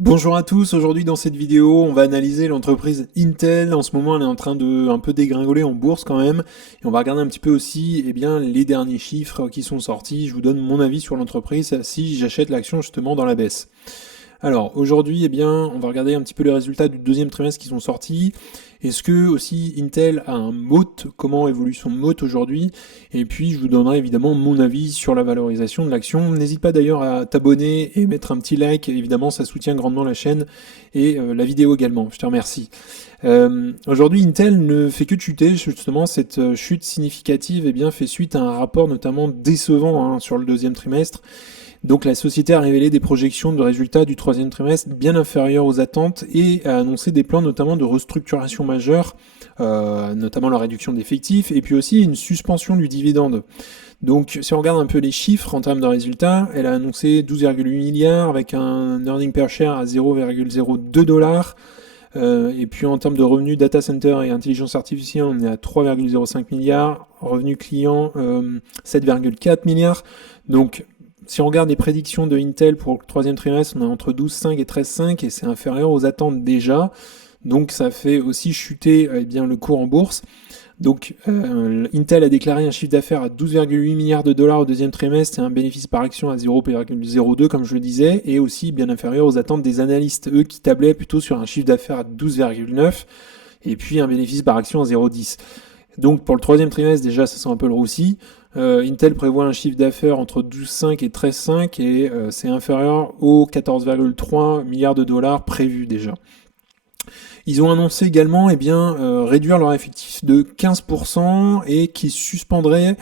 Bonjour à tous, aujourd'hui dans cette vidéo on va analyser l'entreprise Intel. En ce moment elle est en train de un peu dégringoler en bourse quand même, et on va regarder un petit peu aussi les derniers chiffres qui sont sortis. Je vous donne mon avis sur l'entreprise si j'achète l'action justement dans la baisse. Alors aujourd'hui, on va regarder un petit peu les résultats du deuxième trimestre qui sont sortis. Est-ce que aussi Intel a un moat? Comment évolue son moat aujourd'hui? Et puis je vous donnerai évidemment mon avis sur la valorisation de l'action. N'hésite pas d'ailleurs à t'abonner et mettre un petit like. Évidemment, ça soutient grandement la chaîne et la vidéo également. Je te remercie. Aujourd'hui, Intel ne fait que de chuter. Justement, cette chute significative fait suite à un rapport notamment décevant sur le deuxième trimestre. Donc la société a révélé des projections de résultats du troisième trimestre bien inférieures aux attentes et a annoncé des plans notamment de restructuration majeure, notamment la réduction d'effectifs et puis aussi une suspension du dividende. Donc si on regarde un peu les chiffres en termes de résultats, elle a annoncé 12,8 milliards avec un earning per share à 0,02 dollars. Et puis en termes de revenus data center et intelligence artificielle, on est à 3,05 milliards, revenus clients 7,4 milliards. Donc si on regarde les prédictions de Intel pour le troisième trimestre, on est entre 12,5 et 13,5 et c'est inférieur aux attentes déjà. Donc ça fait aussi chuter le cours en bourse. Donc Intel a déclaré un chiffre d'affaires à 12,8 milliards de dollars au deuxième trimestre et un bénéfice par action à 0,02 comme je le disais, et aussi bien inférieur aux attentes des analystes, eux qui tablaient plutôt sur un chiffre d'affaires à 12,9 et puis un bénéfice par action à 0,10. Donc pour le troisième trimestre déjà ça sent un peu le roussi. Intel prévoit un chiffre d'affaires entre 12,5 et 13,5 et c'est inférieur aux 14,3 milliards de dollars prévus déjà. Ils ont annoncé également réduire leur effectif de 15% et qu'ils suspendraient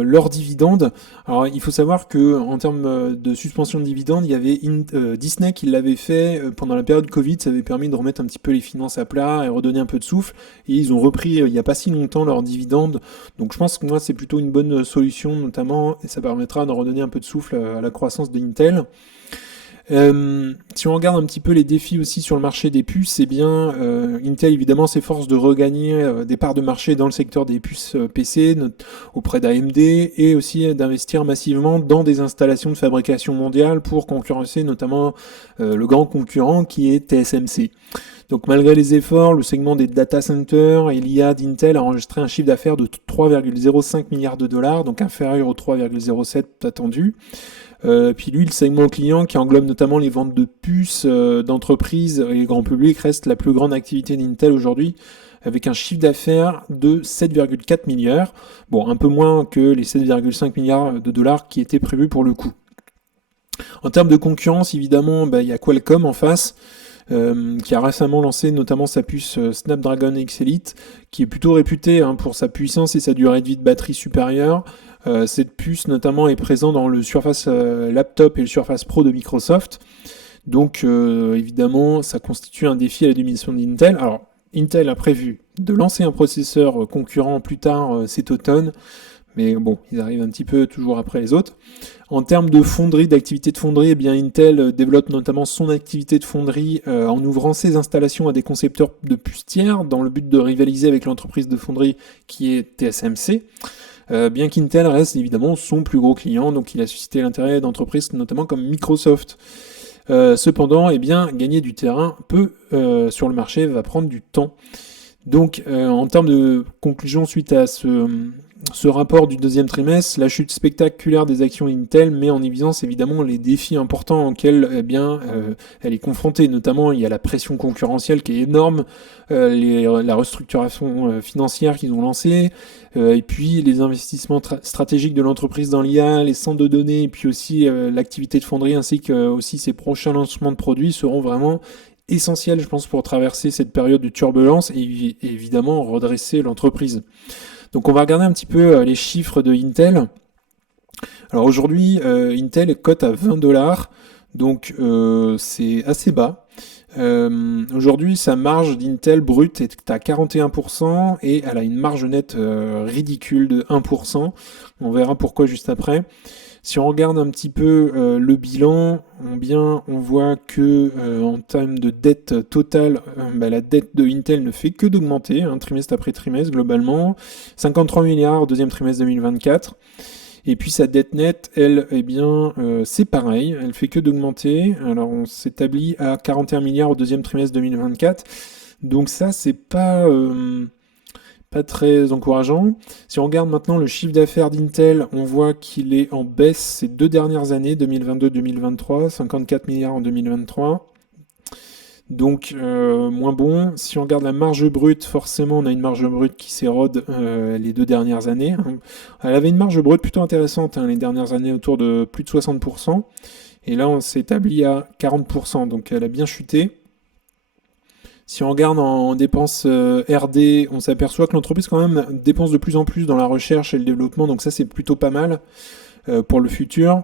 leurs dividendes. Alors il faut savoir que en termes de suspension de dividendes, il y avait Disney qui l'avait fait pendant la période Covid, ça avait permis de remettre un petit peu les finances à plat et redonner un peu de souffle. Et ils ont repris il n'y a pas si longtemps leurs dividendes. Donc je pense que moi c'est plutôt une bonne solution notamment et ça permettra de redonner un peu de souffle à la croissance d'Intel. Si on regarde un petit peu les défis aussi sur le marché des puces, Intel évidemment s'efforce de regagner des parts de marché dans le secteur des puces PC auprès d'AMD et aussi d'investir massivement dans des installations de fabrication mondiale pour concurrencer notamment le grand concurrent qui est TSMC. Donc malgré les efforts, le segment des data centers et l'IA d'Intel a enregistré un chiffre d'affaires de 3,05 milliards de dollars, donc inférieur aux 3,07 attendus. Puis lui, le segment client qui englobe notamment les ventes de puces d'entreprises et grand public reste la plus grande activité d'Intel aujourd'hui, avec un chiffre d'affaires de 7,4 milliards. Bon, un peu moins que les 7,5 milliards de dollars qui étaient prévus pour le coup. En termes de concurrence, évidemment, il y a Qualcomm en face, qui a récemment lancé notamment sa puce Snapdragon X Elite, qui est plutôt réputée pour sa puissance et sa durée de vie de batterie supérieure. Cette puce notamment est présente dans le Surface Laptop et le Surface Pro de Microsoft. Donc évidemment, ça constitue un défi à la domination d'Intel. Alors, Intel a prévu de lancer un processeur concurrent plus tard cet automne, mais bon, ils arrivent un petit peu toujours après les autres. En termes de fonderie, d'activité de fonderie, Intel développe notamment son activité de fonderie en ouvrant ses installations à des concepteurs de puces tiers dans le but de rivaliser avec l'entreprise de fonderie qui est TSMC. Bien qu'Intel reste évidemment son plus gros client, donc il a suscité l'intérêt d'entreprises notamment comme Microsoft. Cependant, gagner du terrain sur le marché va prendre du temps. Donc, en termes de conclusion suite à ce rapport du deuxième trimestre, la chute spectaculaire des actions Intel met en évidence évidemment les défis importants auxquels elle est confrontée. Notamment, il y a la pression concurrentielle qui est énorme, la restructuration financière qu'ils ont lancée, et puis les investissements stratégiques de l'entreprise dans l'IA, les centres de données, et puis aussi l'activité de fonderie ainsi que aussi ses prochains lancements de produits seront vraiment essentiels, je pense, pour traverser cette période de turbulence et évidemment redresser l'entreprise. Donc on va regarder un petit peu les chiffres de Intel. Alors aujourd'hui, Intel cote à 20 dollars, donc c'est assez bas. Aujourd'hui, sa marge d'Intel brute est à 41% et elle a une marge nette ridicule de 1%. On verra pourquoi juste après. Si on regarde un petit peu le bilan, on voit que en termes de dette totale, la dette de Intel ne fait que d'augmenter, trimestre après trimestre globalement. 53 milliards au deuxième trimestre 2024. Et puis sa dette nette, elle, eh bien, c'est pareil, elle fait que d'augmenter. Alors on s'établit à 41 milliards au deuxième trimestre 2024. Donc ça, c'est pas très encourageant. Si on regarde maintenant le chiffre d'affaires d'Intel, on voit qu'il est en baisse ces 2 dernières années, 2022-2023, 54 milliards en 2023. Donc moins bon. Si on regarde la marge brute, forcément on a une marge brute qui s'érode les 2 dernières années. Elle avait une marge brute plutôt intéressante les dernières années, autour de plus de 60%. Et là on s'est établi à 40%, donc elle a bien chuté. Si on regarde en dépenses RD, on s'aperçoit que l'entreprise quand même dépense de plus en plus dans la recherche et le développement, donc ça c'est plutôt pas mal pour le futur.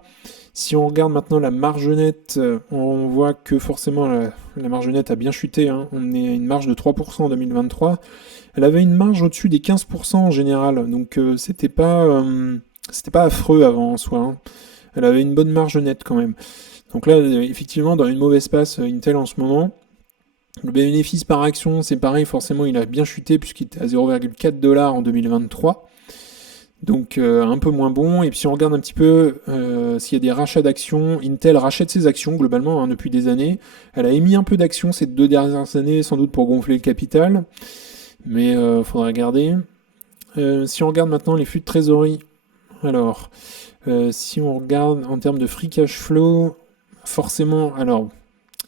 Si on regarde maintenant la marge nette, on voit que forcément la marge nette a bien chuté. On est à une marge de 3% en 2023. Elle avait une marge au-dessus des 15% en général, donc c'était pas affreux avant en soi. Elle avait une bonne marge nette quand même. Donc là, effectivement, dans une mauvaise passe Intel en ce moment. Le bénéfice par action, c'est pareil, forcément, il a bien chuté puisqu'il était à 0,4 $ en 2023. Donc un peu moins bon. Et puis si on regarde un petit peu s'il y a des rachats d'actions, Intel rachète ses actions globalement depuis des années. Elle a émis un peu d'actions ces 2 dernières années, sans doute pour gonfler le capital. Mais faudra regarder. Si on regarde maintenant les flux de trésorerie, alors si on regarde en termes de free cash flow, forcément, alors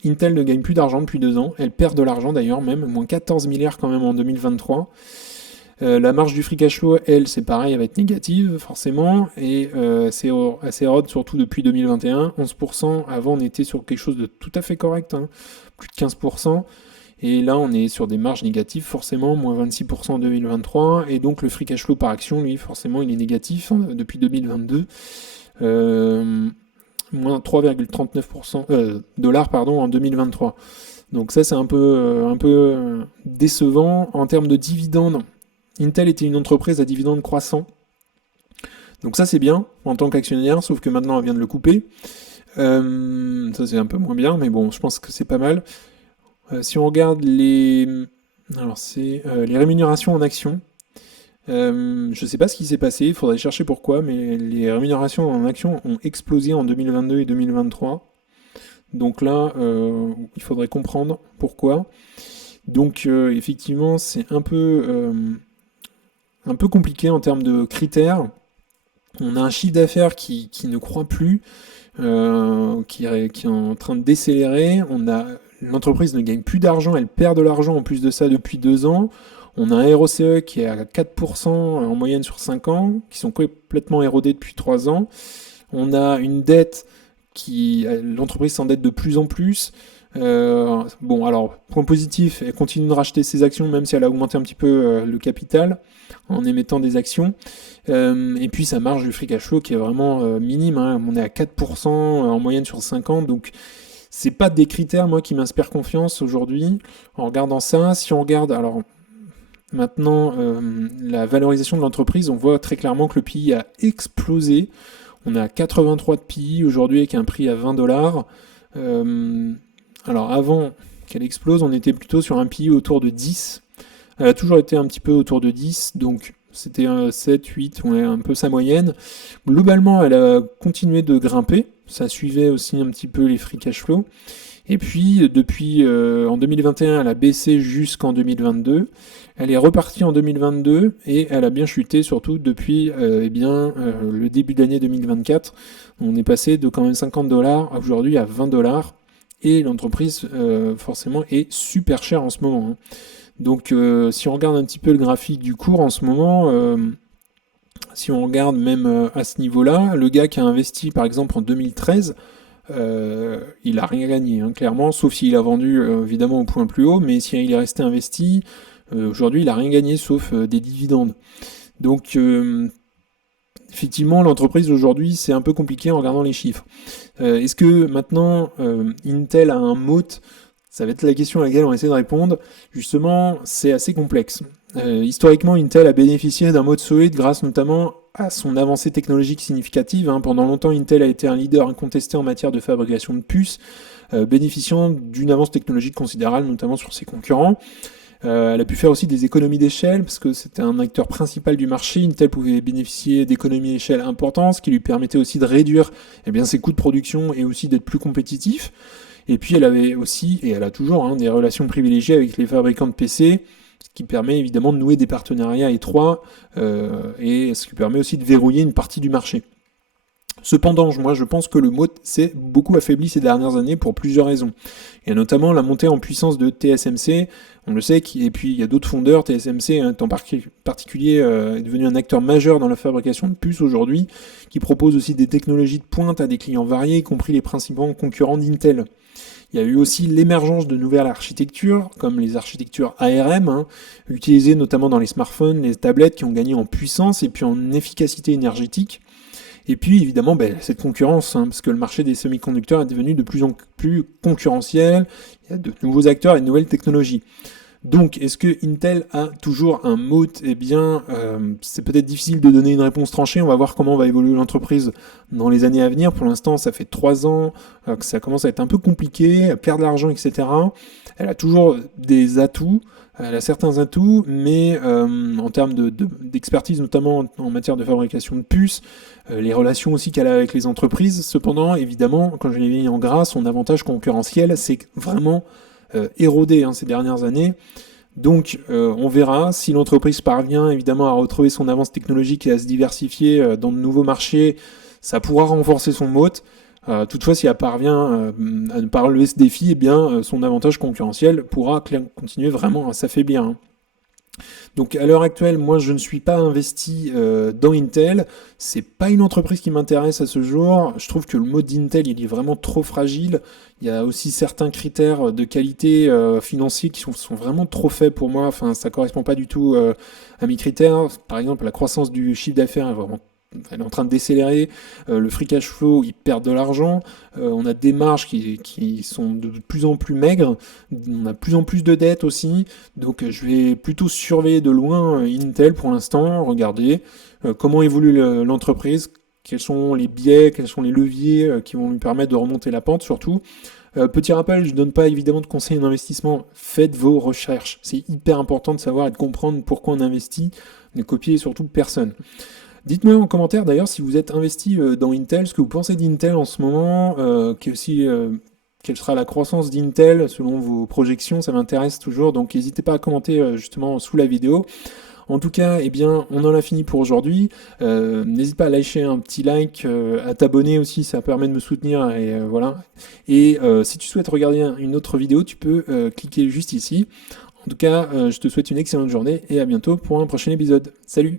Intel ne gagne plus d'argent depuis 2 ans. Elle perd de l'argent d'ailleurs, même moins 14 milliards quand même en 2023. La marge du free cash flow, elle, c'est pareil, elle va être négative, forcément, et c'est s'érode surtout depuis 2021, 11%, avant on était sur quelque chose de tout à fait correct, plus de 15%, et là on est sur des marges négatives, forcément, moins 26% en 2023, et donc le free cash flow par action, lui, forcément, il est négatif depuis 2022, moins 3,39% dollars en 2023. Donc ça c'est un peu décevant en termes de dividendes. Intel était une entreprise à dividendes croissants. Donc ça c'est bien en tant qu'actionnaire, sauf que maintenant on vient de le couper. Ça c'est un peu moins bien, mais bon, je pense que c'est pas mal. Si on regarde les rémunérations en actions, je ne sais pas ce qui s'est passé, il faudrait chercher pourquoi, mais les rémunérations en actions ont explosé en 2022 et 2023. Donc là, il faudrait comprendre pourquoi. Donc effectivement, c'est un peu compliqué en termes de critères. On a un chiffre d'affaires qui ne croît plus, qui est en train de décélérer. L'entreprise ne gagne plus d'argent, elle perd de l'argent en plus de ça depuis 2 ans. On a un ROCE qui est à 4% en moyenne sur 5 ans, qui sont complètement érodés depuis 3 ans. On a une dette l'entreprise s'endette de plus en plus. Bon, alors, point positif, elle continue de racheter ses actions, même si elle a augmenté un petit peu le capital en émettant des actions. Et puis sa marge du free cash flow qui est vraiment minime. On est à 4% en moyenne sur 5 ans, donc c'est pas des critères, moi, qui m'inspirent confiance aujourd'hui. En regardant ça, si on regarde, alors maintenant, la valorisation de l'entreprise, on voit très clairement que le PI a explosé. On est à 83 de PI aujourd'hui avec un prix à 20 $. Alors avant qu'elle explose, on était plutôt sur un PI autour de 10. Elle a toujours été un petit peu autour de 10, donc c'était 7, 8, ouais, un peu sa moyenne. Globalement, elle a continué de grimper. Ça suivait aussi un petit peu les free cash flow. Et puis, depuis en 2021, elle a baissé jusqu'en 2022. Elle est repartie en 2022 et elle a bien chuté, surtout depuis le début de l'année 2024. On est passé de quand même 50 $ aujourd'hui à 20 $. Et l'entreprise, forcément, est super chère en ce moment. Donc, si on regarde un petit peu le graphique du cours en ce moment, si on regarde même à ce niveau-là, le gars qui a investi, par exemple, en 2013, il a rien gagné, clairement, sauf s'il a vendu évidemment au point plus haut, mais s'il est resté investi, aujourd'hui il a rien gagné sauf des dividendes. Donc effectivement l'entreprise aujourd'hui c'est un peu compliqué en regardant les chiffres. Est-ce que maintenant Intel a un moat? Ça va être la question à laquelle on va essayer de répondre. Justement, c'est assez complexe. Historiquement, Intel a bénéficié d'un mode solide grâce notamment à son avancée technologique significative. Pendant longtemps, Intel a été un leader incontesté en matière de fabrication de puces, bénéficiant d'une avance technologique considérable, notamment sur ses concurrents. Elle a pu faire aussi des économies d'échelle parce que c'était un acteur principal du marché. Intel pouvait bénéficier d'économies d'échelle importantes, ce qui lui permettait aussi de réduire ses coûts de production et aussi d'être plus compétitif. Et puis elle avait aussi, et elle a toujours, des relations privilégiées avec les fabricants de PC, ce qui permet évidemment de nouer des partenariats étroits et ce qui permet aussi de verrouiller une partie du marché. Cependant, moi je pense que le mot s'est beaucoup affaibli ces dernières années pour plusieurs raisons. Il y a notamment la montée en puissance de TSMC, on le sait, et puis il y a d'autres fondeurs, TSMC en particulier est devenu un acteur majeur dans la fabrication de puces aujourd'hui, qui propose aussi des technologies de pointe à des clients variés, y compris les principaux concurrents d'Intel. Il y a eu aussi l'émergence de nouvelles architectures, comme les architectures ARM, utilisées notamment dans les smartphones, les tablettes, qui ont gagné en puissance et puis en efficacité énergétique. Et puis évidemment cette concurrence, parce que le marché des semi-conducteurs est devenu de plus en plus concurrentiel, il y a de nouveaux acteurs et de nouvelles technologies. Donc, est-ce que Intel a toujours un moat? Eh bien, c'est peut-être difficile de donner une réponse tranchée. On va voir comment va évoluer l'entreprise dans les années à venir. Pour l'instant, ça fait 3 ans que ça commence à être un peu compliqué, à perdre de l'argent, etc. Elle a toujours des atouts. Elle a certains atouts, mais en termes d'expertise, notamment en matière de fabrication de puces, les relations aussi qu'elle a avec les entreprises. Cependant, évidemment, quand je l'ai mis en gras, son avantage concurrentiel, c'est vraiment érodé ces dernières années. Donc on verra si l'entreprise parvient évidemment à retrouver son avance technologique et à se diversifier dans de nouveaux marchés, ça pourra renforcer son moat. Toutefois, si elle parvient à ne pas relever ce défi, eh bien son avantage concurrentiel pourra continuer vraiment à s'affaiblir. Donc à l'heure actuelle, moi je ne suis pas investi dans Intel, c'est pas une entreprise qui m'intéresse à ce jour, je trouve que le mode d'Intel il est vraiment trop fragile, il y a aussi certains critères de qualité financiers qui sont vraiment trop faibles pour moi, enfin ça correspond pas du tout à mes critères, par exemple la croissance du chiffre d'affaires est vraiment elle est en train de décélérer, le free cash flow, ils perdent de l'argent, on a des marges qui sont de plus en plus maigres, on a de plus en plus de dettes aussi, donc je vais plutôt surveiller de loin Intel pour l'instant, regarder comment évolue l'entreprise, quels sont les biais, quels sont les leviers qui vont lui permettre de remonter la pente surtout. Petit rappel, je ne donne pas évidemment de conseils d'investissement, faites vos recherches, c'est hyper important de savoir et de comprendre pourquoi on investit, ne copiez surtout personne. Dites-moi en commentaire d'ailleurs si vous êtes investi dans Intel, ce que vous pensez d'Intel en ce moment, quelle sera la croissance d'Intel selon vos projections, ça m'intéresse toujours, donc n'hésitez pas à commenter justement sous la vidéo. En tout cas, eh bien, on en a fini pour aujourd'hui. N'hésite pas à lâcher un petit like, à t'abonner aussi, ça permet de me soutenir et voilà. Et si tu souhaites regarder une autre vidéo, tu peux cliquer juste ici. En tout cas, je te souhaite une excellente journée et à bientôt pour un prochain épisode. Salut!